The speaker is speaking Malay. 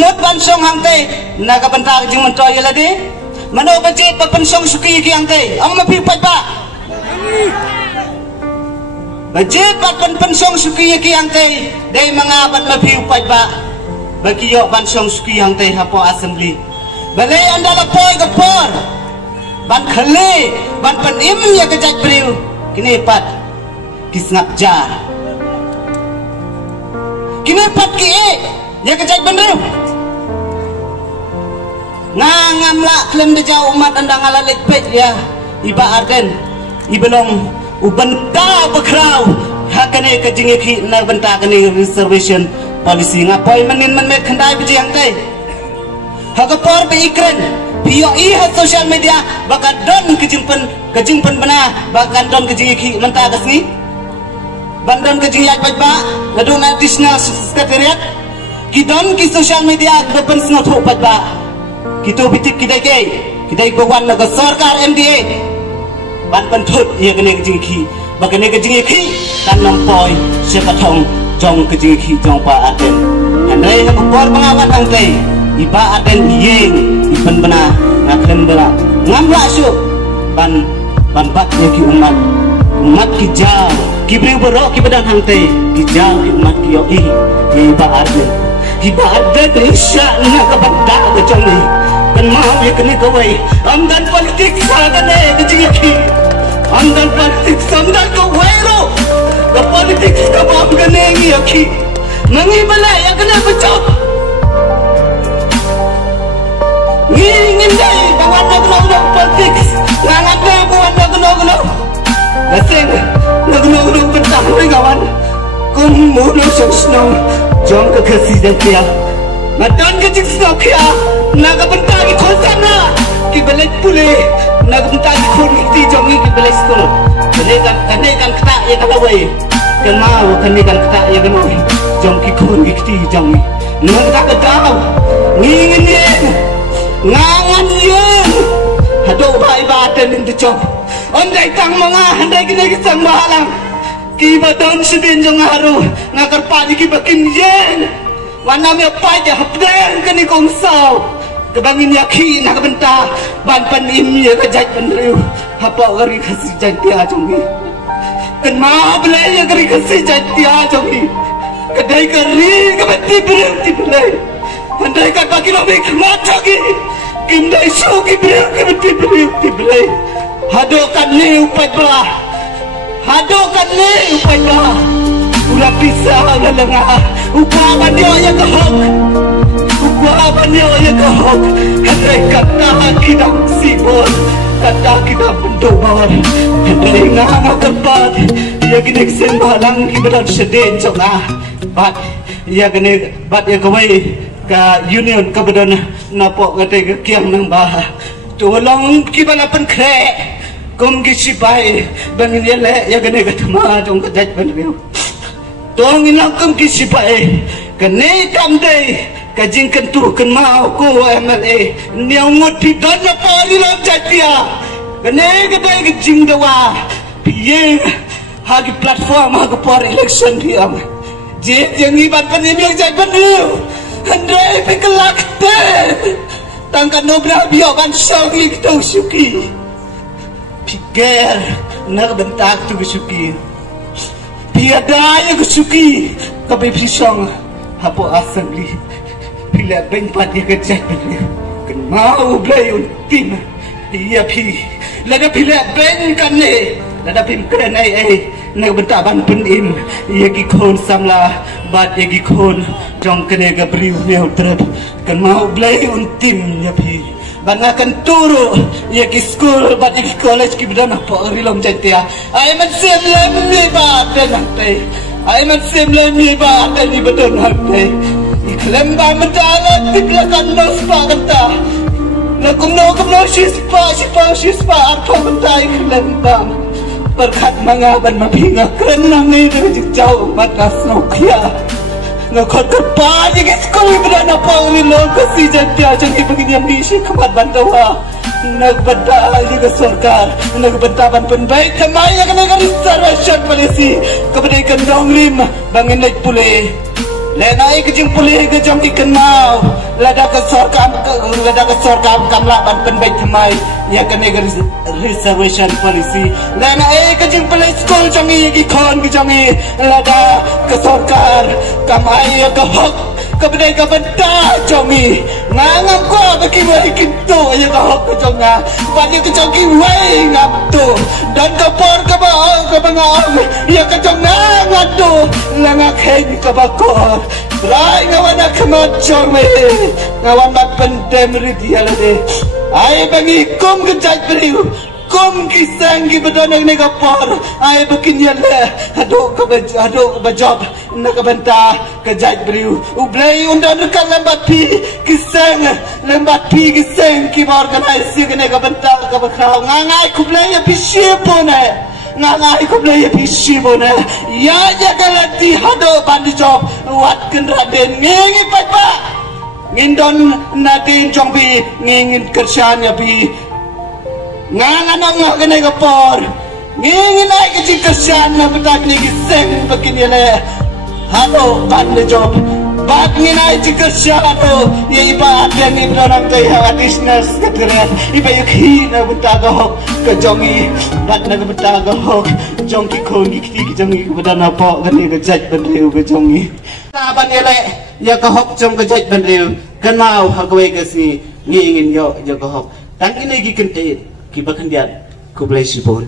mut ban song hang te naga banta jing man toy la de mano bajet pa pen song suki ki hang te ang ma pi pat ba bajet pa pen song suki ki hang te dei manga ban ma pi pat ba bagi yo ban song suki hang te hapo assembly balai anda la poi ga por ban khale ban pan im ya ka jat priu kini pat kisnap jar kini pat ki e ya ka jat bandeu ngam la klem de jau umat andang ala lek pet ya iba arden ibelong ubenta bekrau hakane ka jinge ki na benta kani reservation policy ngapoi manin man me khandai bi jang tai hagapor be ikren pio i ha social media baka don kejimpen bana baka don kejinge ki menta gasni bandon kejing yak ba ladung national secretariat ki don ki social media depan snot ho ba kita bitik kita bawan naga sarkar MDA ban penthut ia kene kejing ki bakane kejing ki tan nampoi sepatong jong kejing ki jong pa aden andai ha por pengawan hang te iba aden yeng iban bena ngaklem bela ngamla su ban bat ye ki umat ki jauh ki beri bero ki badan hang te ki jauh ki umat ki yo iba aden insya Allah ka banda ka jong ni kan mau ye kene kawai amdan politik sagane kejing ki amdan politik samdan ko wero ka politik ka bam kene ngi ki mangi bala ya kena becok ngin dai bawan nak politik ngangat bawan nak laseng nak betah ni kawan kum mulo sosno jong ka kasi dan kia madon ka jing sno kia naga benta ki khosana ki belaj pule naga benta ki khon ki jong ki belaj skol kene kan kata ye kata wei kan mau kene kan kata ye kan wei jong ki khon ki jong ni naga ka daw ngin ye ngangan ye hado bai ba ten in de jong ondai tang manga handai kene ki sang mahalang ki badon sidin jong haru ngakar pani ki bakin yen wana me paja hapden kani kong sao kebangin yaki nak benta ban pan imye ka jaj penriu hapa gari khasi jantia jongi kan ma bele ya gari khasi jantia jongi kadai kari ka beti bere andai ka bakilo me khmat jongi kimdai su ki bere ti bere hado kan ni upai bla udah bisa lelengah upaman dia ya kehok hendai kata kita sibol kata kita bentuk bawah hendai ngah kerpat ya gini sembalang kita sedih cokah bat ya gini bat ya kawai ka union kebetulan napok kata kiam nang bah tolong kibana pen krek kum kisipai bangin yele ya gane gatma jong kajat banriu tong inang kum kisipai kane kam dei kajing kentu kan mau ko MLA niang ngut pi don na pari lam jatia kane gade kajing dawa piye hagi platform hagi por election diam je jengi ban panim yang jat banriu handai pikelak te tangkan nobra bio ban sogi to suki pikir nak bentak tu kesuki tiada yang kesuki kabe pisong hapo assembly bila benpat dia kerja kan mau blay untim dia pi lada bila ben kan ne lada pim keren ai nak bentak ban penim ia ki khon samla bat ia ki khon jong kene ga briu meu trap kan mau blay untim dia pi banakan turu ya ki school bat ki college ki bidana po rilom jantia ai man sem lem ni ba tenante ai man sem lem ni ba ni beton hante iklem ba mentala tiblakan no spa kata na kumno shispa arko kata iklem ba perkat mangaban mapinga kena ni de jau matas nokia ngakot kerpa je sekolah berada pauli lokasi jantia jangan begini yang diisi kemat bantawa nak benda juga sarkar nak benda ban penbaik kemaya kena restoration polisi kependekan dongrim bangin naik pulih lenai kejing pulih kejong ikan mau lada ke sorkam kamla ban penbaik thamai ya kene reservation policy lana ke jing play school jangi ki khon ki jangi lada ke sorkar kamai ke hok kepada benda jangi ngangam ko bagi wai kinto ya ke hok ke jonga bagi ke jangi wai ngap tu dan ke por ke bangam ya ke jonga ngadu langa khen ke bakor rai ngawan akmat jangi ngawan mak pendem ridia lade ai bagi kum ke jaj beriu kum kisang ki bedonang ne kapor ai bukin yalla aduk bajob nak benta ke jaj beriu ublai undan kan lembat pi kisang lembat pi kisang ki organize ke ne benta ke bakhau ngangai kublai ya pisipone ngangai kublai ya pisipone ya jagalati hado bandu job wat ken raden ngi papa ngindon nadin jongbi ngingin kerjaan ya bi nganganong ngene kapor ngingin ai ke kerjaan na betak ni giseng begini le halo bande job bat nginai kerjaan to ye iba ada ni orang kai hadisnas keteran iba yukhi na betak hok ke jongi bat na betak hok jongki khoni ki jongi bedana po gani ke jaj bandeu ke jongi ta ban ye le ya ke hok jong ke jaj bandeu kan mau hagwe ke si ngingin yo ke hok tang ini ki kente ki bakandian ku blai sipon